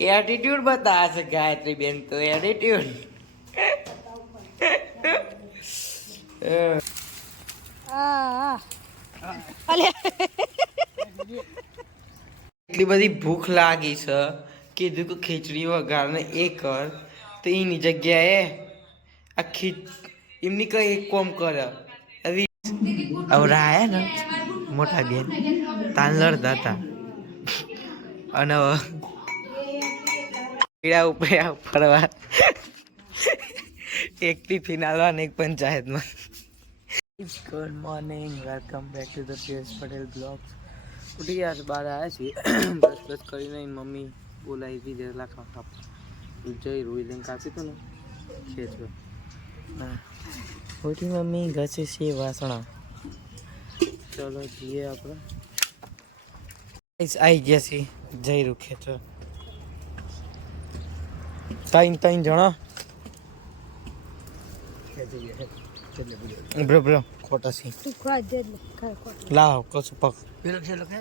Attitude બતાવે છે ગાયત્રી બેન તો એટીટ્યુડ એટલી બધી ભૂખ લાગી છે કીધું કે ખીચડી વઘારને એ કર તો એની જગ્યાએ આખી એમની કઈ એક કોમ કરે અવરા ને મોટા બેન તાન લડતા હતા અને પીડા ઉપર ફરવા એક ટિફિન આલવા ને એક પંચાયતમાં good morning welcome back to the Piyush Patel blogs ઉઠી ગયા છે બહાર આવ્યા છીએ બસ બસ કરીને મમ્મી બોલાવી હતી જેટલા કાપ જઈ રોઈ લઈને કાપી હતું ને ખેંચો ઉઠી મમ્મી ઘસે છે વાસણા ચલો જઈએ આપણે આવી ગયા છીએ જઈ રૂ ખેંચો ત્રણ જણા બ્રો ખોટા છે લાવ કશું પગ પેલો છે લખે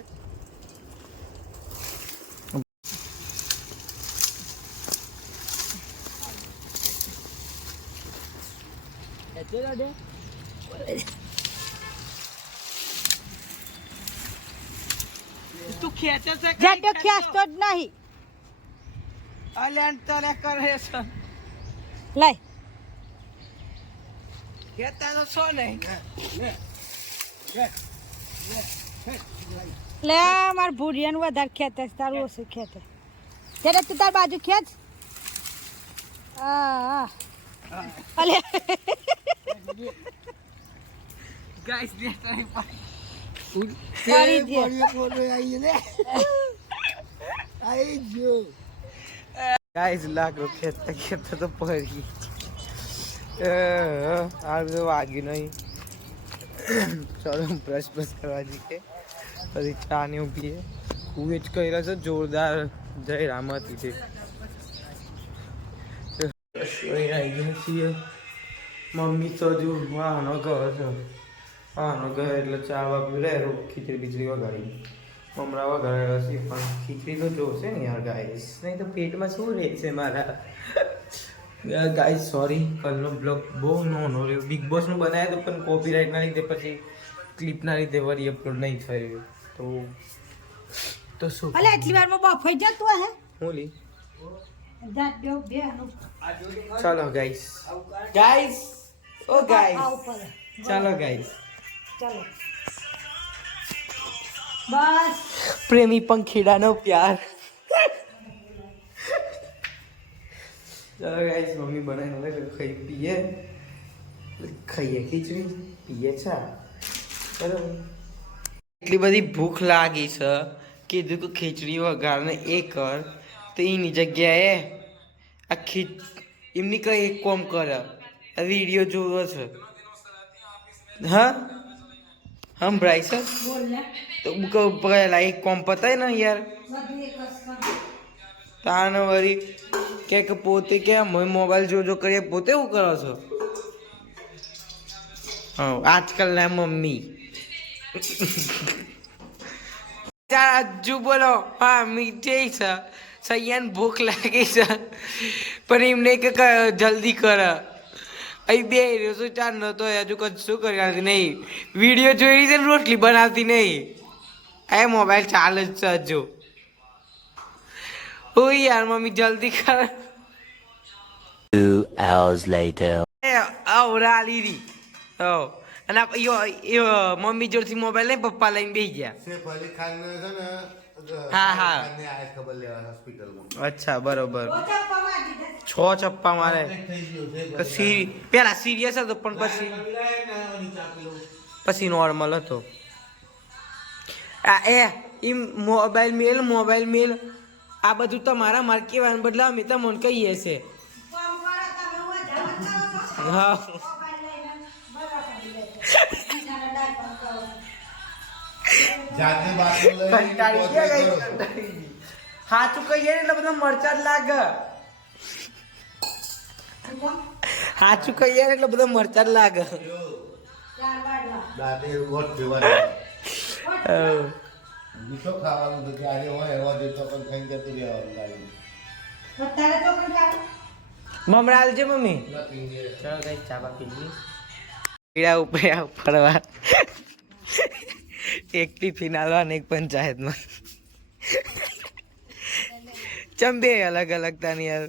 તું ખેંચે છે જાડો ખેંચતો જ નહીં અલ્યાન તને કરે છે લઈ ખેંચતા તો છો નહીં લે માર ભૂરિયાનું વધારે ખેંચે છે તારું ઓછું ખેંચે ત્યારે તું તાર બાજુ ખેંચ અલે ગાઈસ દેખતા નહીં કરી દે ગાઈસ લાગો ખેંચતા તો પડી આ તો વાગ્યું નહીં ચાલો બ્રશ કરવા જઈએ પછી ચા ને પીએ કુએ જ કર્યા છે જોરદાર જય રામતી છે છીએ મમ્મી તો હજુ વાહનો ઘર છે વાહનો ઘર એટલે ચા વાપી લે ખીચડી બીચડી વગાડી મમરા વગાડેલા છે પણ ખીચડી તો જોશે ને યાર ગાઈસ નહીં તો પેટમાં શું રહે છે મારા ગાઈસ સોરી કલનો બ્લોગ બહુ નો રહ્યો બિગ બોસનું બનાવ્યો તો પણ કોપીરાઇટના લીધે પછી ક્લિપના લીધે વળી અપલોડ નહીં થયું તો શું અલે એટલી વારમાં બફાઈ જતું હે હું લી જાત દેવ બે આનું ચાલો ગાઈસ ઓ ગાઈસ ચાલો ગાઈસ ચાલો બસ પ્રેમી પંખીડાનો પ્યાર ચાલો ગાઈસ મમ્મી બનાવીને હવે ખાઈએ ખીચડી પીએ ચા બરાબર એટલી બધી ભૂખ લાગી છે કીધું કે ખીચડી વઘારને એ કર તો એની જગ્યાએ આખી એમની કઈ એક કોમ કરે વિડીયો જોવો છે હા સંભળાય છે તો પહેલા એક કોમ પતાય ને યાર તાને વળી કે પોતે કે મોબાઈલ જો કરીએ પોતે શું કરો છો હા આજકાલના મમ્મી હજુ બોલો હા મીઠી છે સૈયાને ભૂખ લાગી છે પણ એમને કે જલ્દી કર અહીં બે રહ્યો છું ચાર નતો હજુ કશું કરી નહીં વિડીયો જોઈ છે રોટલી બનાવતી નહીં એ મોબાઈલ ચાલે જ છે હજુ ઓ યાર મમ્મી જલ્દી કર 2 hours later આવરા લીધી અને મમ્મી જોડથી મોબાઈલ લઈને પપ્પા લઈને બેસી ગયા હા અચ્છા બરોબર 6 ચપ્પા મારે પેલા સિરિયસ હતો પણ પછી નોર્મલ હતો મોબાઈલ મેલ આ બધું તમારા માર કહેવાને બદલે અમે તમને કહીએ છે હા સાચું કહીએ એટલે બધા મરચા જ લાગે સાચું કહીએ એટલે બધા મરચા જ લાગે તારે તો પણ ખાવ. મમરા આલજે મમ્મી ચલો કઈ ચા બા પીજી પીડા ઉપર ફરવા એક ટિફિન આલવા ને એક પંચાયતમાં ચમ બે અલગ અલગ તાની યાર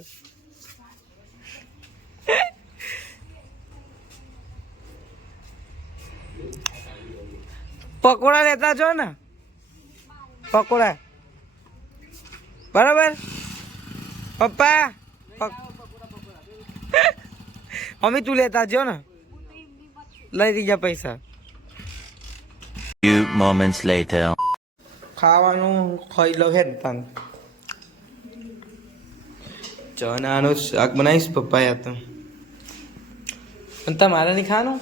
પકોડા લેતા છો ને પકોડા બરાબર પપ્પા મમ્મી તું લેતા જો ને લઈ દીજા પૈસા Few moments later. ખાવાનું ખાઈ લો હે તન ચણાનું શાક બનાવીશ પપ્પા યા તો અને તમારે નહીં ખાવાનું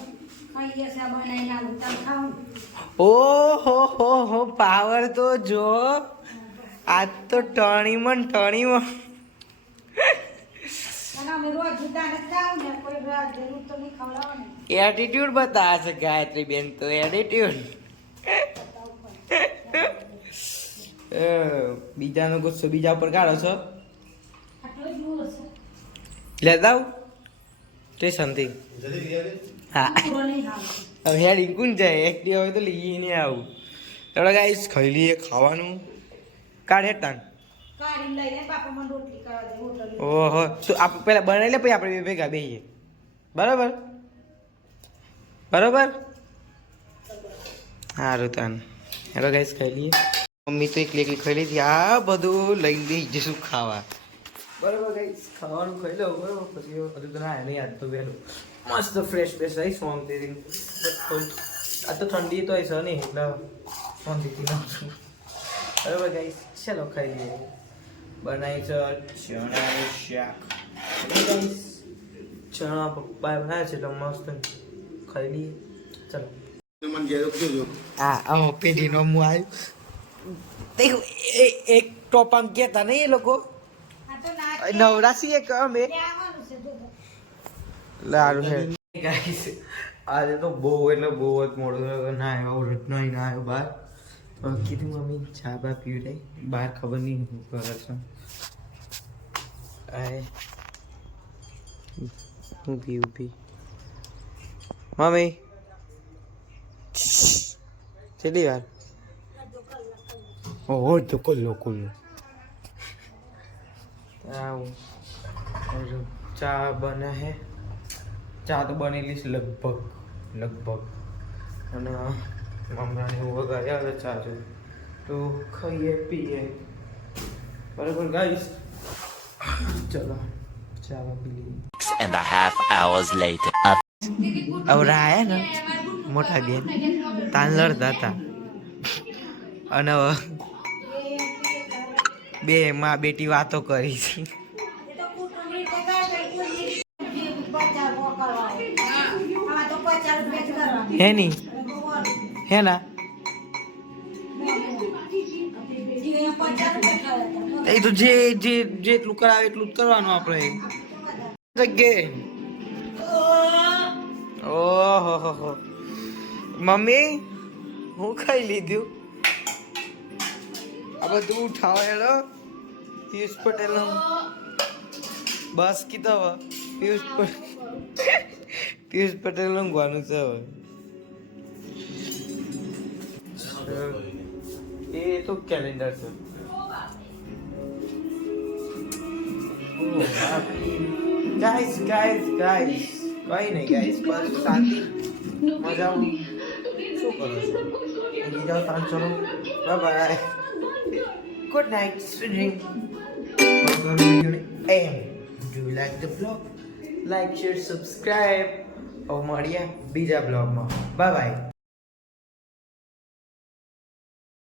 ખાઈએ છે બનાવીને આવું તમે ખાવ. ઓહો પાવર તો જો આજ તો ટણીમાં અને અમે રોજ જુદા નથી ખાવ ને કોઈ રોજ જરૂર તો નહીં ખવડાવવાનું. એટીટ્યુડ બતાવે છે ગાયત્રી બેન તો એટીટ્યુડ બીજાનો ગુસ્સો બીજા ઉપર કાઢો છો આટલો જ ગુસ્સો છે. લેતા આવું સ્ટેશનથી હા પૂરો નહીં ખાવ. હવે હેડ ઇંકુન જાય એકટી હવે તો લઈને આવું થોડા ગાઈસ ખાઈ લઈએ ખાવાનું કાઢે તાન કાઢીને લઈને બાપા મને રોટલી કરવા દે હોટલ. ઓહો શું આપણે પહેલા બનાવી લે પછી આપણે બે ભેગા બેહીએ બરાબર સારું તાન હેલો ગાઈસ ખાઈ લઈએ મમ્મી તો એકલી એકલી ખાઈ લીધી આ બધું લઈને બેસી જશું ખાવા બરાબર ગાઈસ ખાવાનું ખાઈ લઉં બરાબર પછી હજુ તો ના નહીં આજ તો વહેલું મસ્ત ફ્રેશ આવીશ શાંતિથી આ તો ઠંડી તો હશે નહીં એટલે શાંતિથી નાઉં છું બરાબર ગાઈસ ચાલો ખાઈ લઈએ બનાવી છે ચણાનું શાક ગાઈસ ચણા પપ્પાએ બનાવ્યા છે એટલે મસ્ત ખાઈ લઈએ ચાલો હા પેઢીનો હું આવ્યું એક ટોપામ કહેતા નહીં એ લોકો આ તો ના નવરાશી એક અમે આવવાનું છે દૂધ. લારું છે ગાઈસ આજે તો બહુ એટલે બહુ જ મોડું ના આવ્યો નહીં ના આવ્યો બહાર કીધું મમ્મી ચા બા પીવી રહી બહાર ખબર નહીં શું કરે છે હું પી મમ્મી કેટલી વાર ઓહો તો કોલ્લો આવું ચા બને હે ચા તો બનેલી છે લગભગ અને મમરાને વગાડ્યા હવે ચા જો તો ખાઈએ પીએ બરાબર ગાઈસ ચલો ચા પી લઈએ 6.5 hours later. હવે આયા ને મોટા બેન તાન લડતા હતા અને બે માં બેટી વાતો કરી છે એ તો કુટુંબ રીતે કાંઈ નહીં, કોઈ પચાસ કરવા આમાં તો 50 રૂપિયા જ કરવાના. હે ની હે ના જીવે 50 રૂપિયા ખાવા. એ તો જેટલું કરાવે એટલું જ કરવાનું આપણે જગ્યાએ ઓહો મમ્મી હું ખાઈ લીધું આ બધું ઉઠાવેલો પિયુષ પટેલ બસ કીધો પિયુષ પટેલ ઊંઘવાનું છે હવે એ તો કેલેન્ડર છે ગાઈસ કઈ નહીં ગાઈસ બસ શાંતિ મજા શું કરો છો જાઓ તાન ચલો બાય ગુડ નાઇટ સ્વીટ એમ do you like the blog like share subscribe હવે મળીએ બીજા બ્લોગમાં બાય